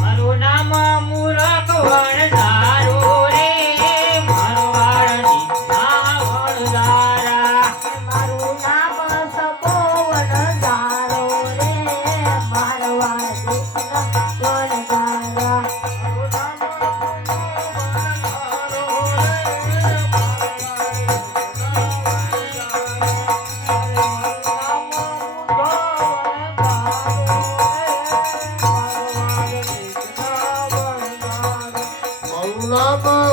મારું નામ મૂરખ વણઝારો રે મારો વાળની વણઝારા મારું નામ સબો વણઝારો રે મારો વાળની વણઝારા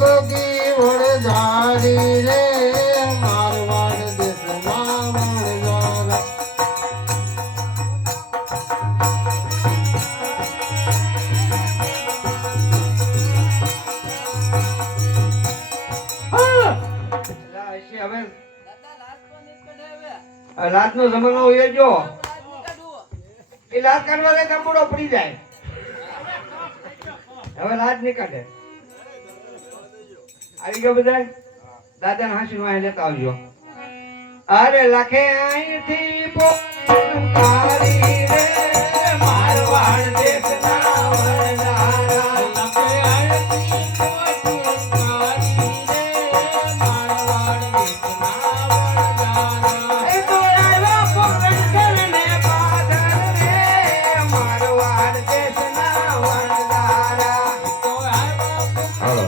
ગોગી વણઝારી રે મારવાડ દેશમાં વણઝારા લાત નો જમાનો હોય જો એ લાત કાઢવા લે કંબુડો પડી જાય હવે લાત નીકળે આવી ગયો બધા દાદા ને હાસી નો લેતા આવજો અરે લખે અહીંથી પોતારી રે મારવાડ દેશના વણઝારા લખે અહીંથી પોતારી રે મારવાડ દેશના વણઝારા એ તો આવ્યા પોરણ કરને પાદર રે મારવાડ દેશના વણઝારા તો આવ્યા હાલો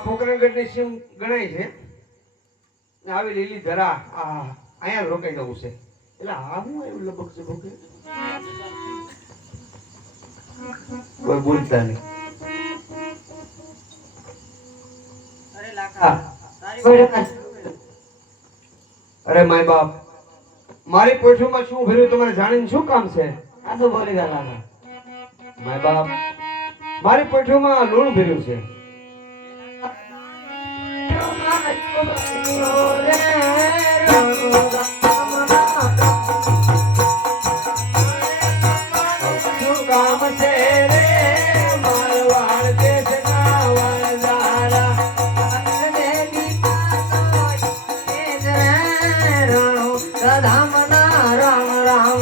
પોકરણગઢની સીમ ગણાય છે આવી લીલી ધરા અહીંયા રોકાઈ જવું છે એટલે આ હું એવું લબક છે ભોકે કોઈ બોલતા નહીં અરે માય બાપ મારી પોઠીમાં શું ભર્યું તમારે જાણીને શું કામ છે આ તો બોલી ગયા માય બાપ મારી પોઠીમાં લૂણ ભર્યું છે કામ છે રે મારવાડ દેશના વણઝારા રામના રામ રામ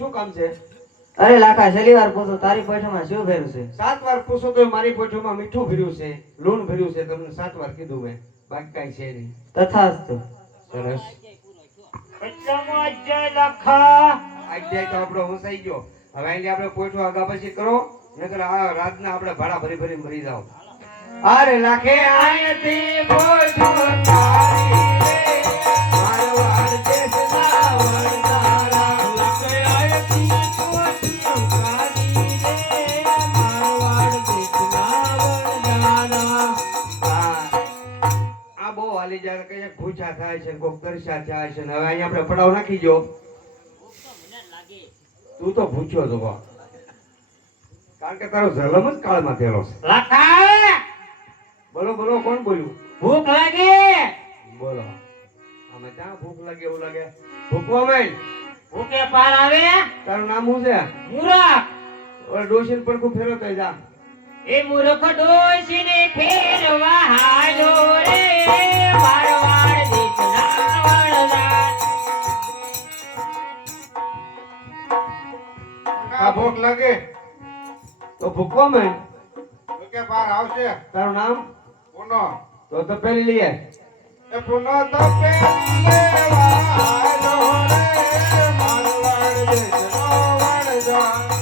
શું કામ છે અરે લાખા છેલ્લી વાર પૂછો તારી પોઠામાં શું ભર્યું છે 7 વાર પૂછો તો મારી પોઠીમાં મીઠું ભર્યું છે લૂણ ભર્યું છે તમને 7 વાર કીધું મેં બાકી કઈ છે નહીં તથાસ્તુ સરસ પચામો અજય લાખા આજે તો આપણો હોસાઈ ગયો હવે અહીં આપણે પોઠું આગા પછી કરો નકર આ રાતના આપણે ભાડા ભરી ભરી મરી જાવ અરે લાખે આયથી પોઠું તારી રે મારવાડ દેશના વણઝારા લાખે આયથી પોઠું તારી રે મારવાડ દેશના વણઝારા આ બહુ હાલી જાય કે ભૂચા થાય છે કોક કરશા થાય છે હવે અહીંયા આપણે પડાવ નાખી જો તું તો ભૂખ્યો તો કારણ કે તારો જલમ જ કાળમાં થયેલો છે લાખા બોલો બોલો કોણ બોલ્યું ભૂખ લાગી બોલો અમે ત્યાં ભૂખ લાગે એવું લાગે ભૂખવા મેં ભૂખે પાર આવે તારું નામ શું છે મૂરખ ઓલા ડોશીને પણ ખૂબ ફેરવતો જા એ મૂરખ ડોશીને ફેર ભૂકો મેં તો કે પાર આવશે તારું નામ પુનો તો પેલી લઈએ એ પુનો તો પેલી લેવાનો રે મારવાડ દેશનો વણજારો.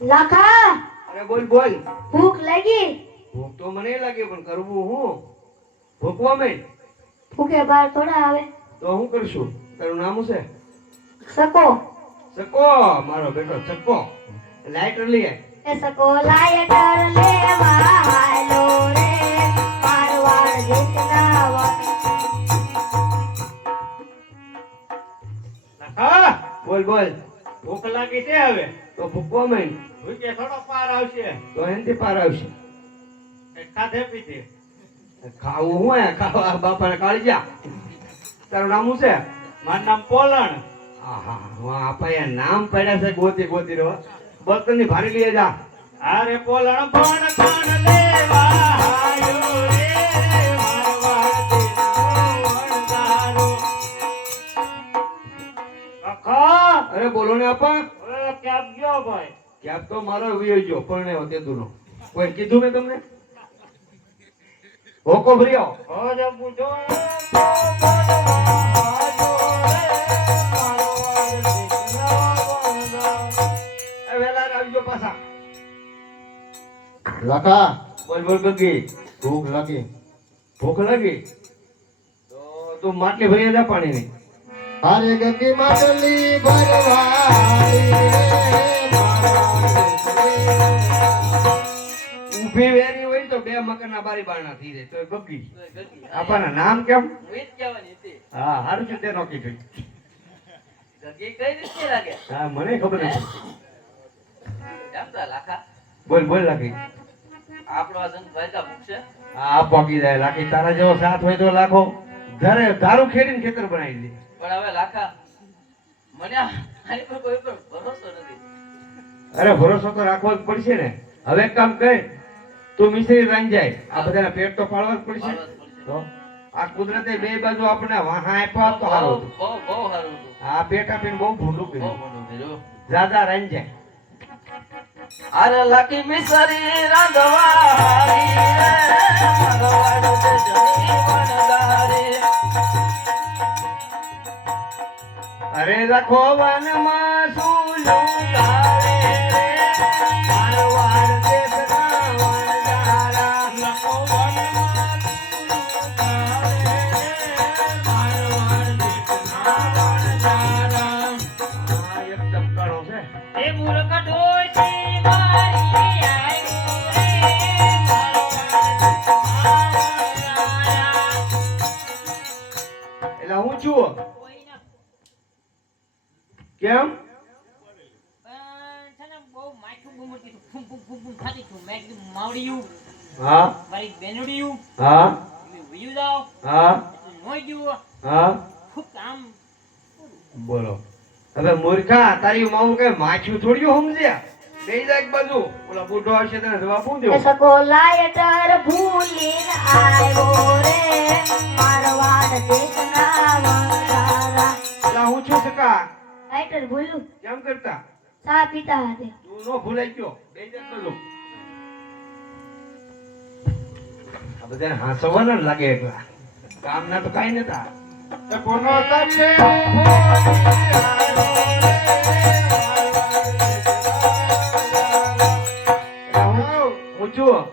લાખા અરે બોલ બોલ ભૂખ લાગી ભૂખ તો મને લાગે પણ કરવું હું ભૂકવા મેં ભૂખે બાર થોડા આવે તો હું કરશું તારું નામ શું છે સકો ચકો મારો બેટો ચકો લાઈટર લઈએ એ સકો લાયટર લેવા હાલો રે મારવાડ દેશના હા બોલ બોલ ભૂખ લાગી છે હવે તો ભૂકવા મેં ભૂખે થોડો પાર આવશે તો એનથી પાર આવશે કઈ ખાધે પીધે ખાવું હું હે ખાવા બાપાને કાળી જા તારું નામ શું છે મારું નામ પોલણ આહા વાહ આપા નામ પડ્યા છે ગોતી ગોતી રહો બર્તન ની ભારી લઈએ જા અરે પોલણ પણ પણ લેવા આયો રે મારવાડ દેશનો વણજારો. કાકા અરે બોલો ને આપા ઓય ક્યાં ગયો ભાઈ ક્યાંક તો મારો વિયો ગયો પણ તે દૂનો કોઈ કીધું મેં તમને હોકો ભર્યો ઓરે પૂછો વેલા આવજો પાછા લખા બોલ બોલ ગગી ભૂખ લાગી ભૂખ લાગી તો તું માટલી ભરી જા પાણી ની અરે ગગી માટલી ભરવાળી રે મારવાડ દેશની. ઊભી વેરી હોય તો બે મકાનના બારી બારણા થઈ જાય તો ગગી આપણા નામ કેમ હા હારું છે તે નોકી જોઈ હા મને ખબર નથી બોલ બોલ લાખી હા પોકી જાય લાખી તારા જેવો સાથ હોય તો લાખો ધારું ખેડીને ખેતર બનાવી દે અરે ભરોસો તો રાખવો જ પડશે ને હવે એક કામ કર તું મિશ્રી રાંધી જાય આ બધાના પેટ તો પાડવા જ પડશે તો આ કુદરતે બે બાજુ આપણે વાહા આપ્યા તો સારું હતું. આ પેટ આપીને બહુ ભૂંડું કર્યું દાદા રાંધી જાય અરે લકી મિસરી રાંધવાળી રે મારવાડ દેશની વણજારી. અરે લખો વનમાં શું લુગાડે રે મારવાડ દેશના વણજારા. લખો વનમાં શું લુગાડે રે મારવાડ દેશના વણજારા. આ એકદમ કાળો છે એ મૂર્ખ ડોશી મારી આયુ રે એટલે હું છું કેમ હા હા હા હા બોલો હવે મૂર્ખા તારી માવું કઈ માછું થોડ્યું સમજ્યા બે જાય એક બાજુ ઓલા બુઢો હશે તને જવાબ શું એ દેવો સકો લાયટર ભૂલીને આવ્યો રે મારવાડ દેશના વણજારા. એટલે હું છું સકા લાયટર ભૂલું કેમ કરતા ચા પીતા હતા તું નો ભૂલાઈ ગયો બે જાય બાજુ આ બધાને હાંસવાના જ લાગે એકલા કામ ના તો કાઈ નતા એ પુનો તો પેલી હું છું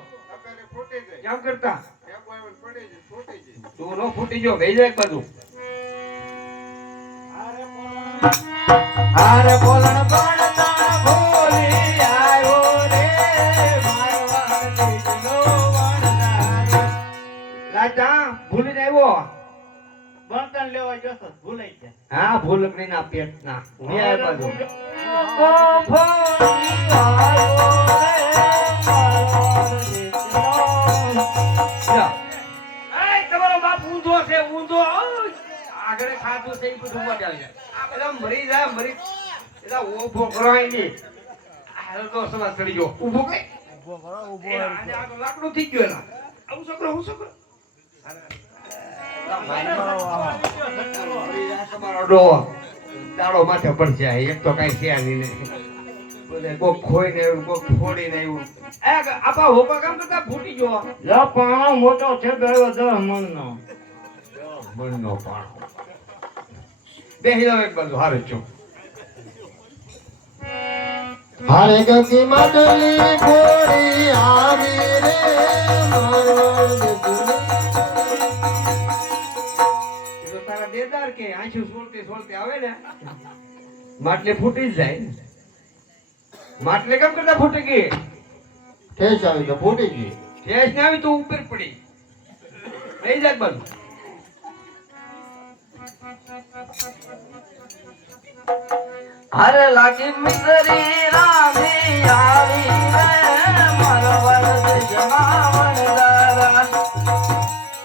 ફૂટી ગઈ કેમ કરતા એક વાર પડી ગઈ ફૂટી ગઈ તું નો ફૂટી ગયો બે જાય બાજુ અરે બોલણ પડતા ભૂલી આવ્યો રે મારવાડ દેશનો વણજારો. લાજા ભૂલી જ આવ્યો બર્તન લેવા જશો ભૂલાઈ ગયા હા ભૂલકડી ના પેટ ના હું આ બાજુ જા. આય, તમારો બાપ ઊંધો છે ઊંધો ઓય. આગળ ખાધું છે ઈ બધું મજા આવી જાય આ બધા મરી જાય મરી એલા ઊભો કરો અહીં હાલ તો સવા ચડી ગયો ઊભો કઈ આજે આ તો લાકડું થઈ ગયું એલા આવું છોકરો હું છોકરો તમારો ડોહો દાડો માથે પડશે એક તો કઈ છે નહીં ને બધા કોક ખોઈને આવ્યું, કોક ફોડીને આવ્યું. આપા હોપા કામ કરતા ફૂટી ગયો. લો પાણો મોટો છે ગયો 10 મણનો. મનનો પાણો. બેહી જાવ એક બાજુ, હારું ચૂપ. હારે ગગી માટલી ફોડી આવી રે મારવાડ એ તો તારા દેદાર કે આંખી સોળતી સોળતી આવે ને માટલી ફૂટી જ જાય ને. માટલી કેમ કરતા ફૂટી ગઈ? ઠેસ આવી તો ફૂટી ગઈ. ઠેસ ને આવી તો ઉપર પડી. બેહી જા એક બાજુ. અરે લાગી મિસરી રામી આવી રે મારવાડ દેશના વણજારા.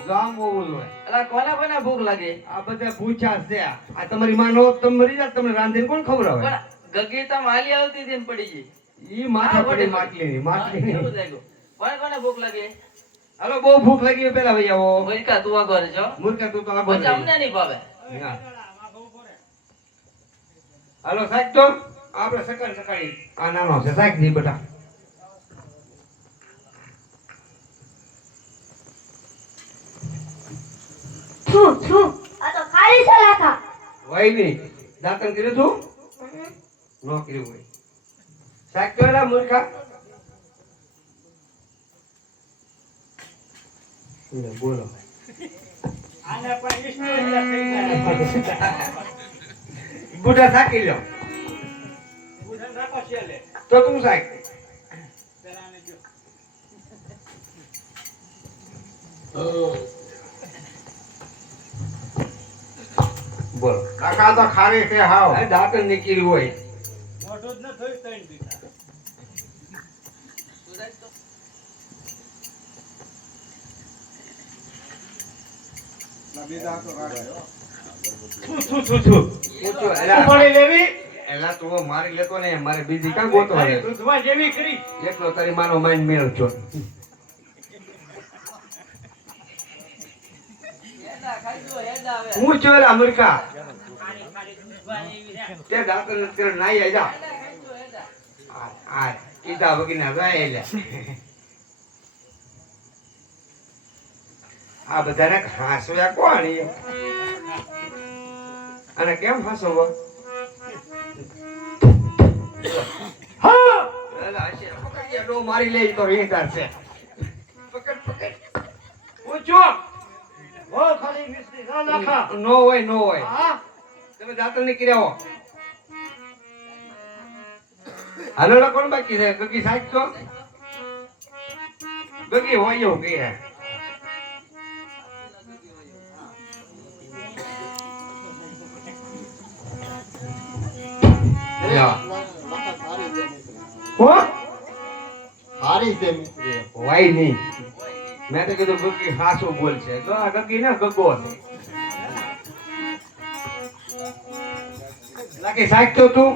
જો આમ હોવું જોઈએ. અલા કોને કોને ભૂખ લાગી? આ બધા પૂછા છે. આ તમારી માં નો તમે મરી જાત, તમને રાંધીને કોણ ખવડાવે? પણ ગગી તો માલી આવતી હતી ને પડી ગઈ. ઈ માથા પડી માટલીની, એવું માટલીની. લાગ્યું. કોને કોને ભૂખ લાગી? હાલો બહુ ભૂખ લાગી હોય પેલા ભાઈ આવો. ભૂલકા તું આગળ રહેજો. મૂર્ખા તું તો આગળ પછી રહી. અમને નહીં ભાવે. હા. હાલો સાહેબ તો આપણે સકાળ સકાળી આ નાનો છે સાહેબ ની બેટા. છું છું આ તો ખાલી છે લાખા. વઈ નહીં દાંતણ કર્યું તું? નો કર્યું હોય. સાહેબ તો એલા મૂર્ખા. લે, બોલો. આને પણ વિષ્ણુ એટલે થઈ જાય. બુઢા થાકી લ્યો બુધન રાખો છેલે. તો તું સાહેબ. પેલા આને જો. બોલો. કાકા તો ખારી છે હાવ. આ દાંતણ નીકળ્યું હોય. મોઢું જ ન થયું તૈણ દીધા. બીજા તો રાખજો. પૂછો, એલા. ઉપાડી લેવી. એલા તું મારી લેતો ને મારે બીજી ક્યાં ગોતવા તારી છે? દૂધમાં જેવી કરી. એકલો તારી માનો માઇન્ડ મેળ છો. હું છું એલા મૂર્ખા. તે દાંતણ નથી કર્યો, નાઈ આઈ જા. આ કીધા વગરના જાય એલા. આ બધાને હાંસવ્યા કોણ એ? અને કેમ હાંસવો? હા એલા હશે. પકડ કે ડો મારી લે તો રીંધાર છે. પકડ પકડ. પૂછો. હો ખાલી મિસ્ત્રી ના નાખા. નો હોય નો હોય. હા. તમે દાંતણ નીકળી આવો. હાલો કોણ બાકી છે? ગગી સાહેબ તો ગગી હોય એવું કહે. કોણ? હારી છે મિત્રી. હોય નહીં. મેં તો કીધું ગગી હાસું બોલ છે. તો આ ગગી ને ગગો છે. લાગે સાહેબ તો તું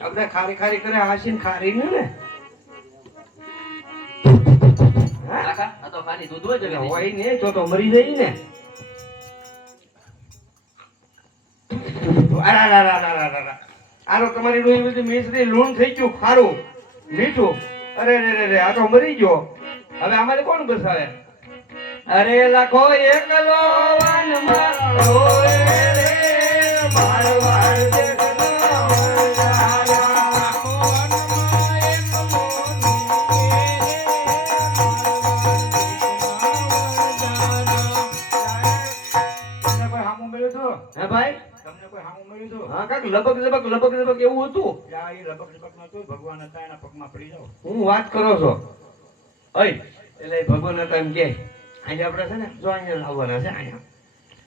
આપણે ખારી ખારી કરે હાસીને ખારી ને કાકા આ તો ખાલી દૂધ હોય જગા હોય ને તો મરી જાય ને. આનો તમારી રોઈ બધી મિશ્રી લૂણ થઈ ગયું, ખારું મીઠું. અરે રે રે રે આ તો મરી ગયો. હવે આમાં કોણ બસાવે? અરે લાખો એકલો વનમાં રોય રે મારવાડ દેશનો વણજારા. લાખો વનમાં એકલો તમને કોઈ હામું મળ્યું હતું? હે ભાઈ? તમને કોઈ હામું મળ્યું હતું? હા કાક લબક લબક લબક લબક એવું હતું. યા એ લપક લપક નતું. ભગવાન હતા એના પગમાં પડી જાઓ. હું વાત કરો છો? ઓય એટલે ભગવાન હતા એમ કે આજે આપણે છે ને જો અહીંયા આવવાના છે અહીંયા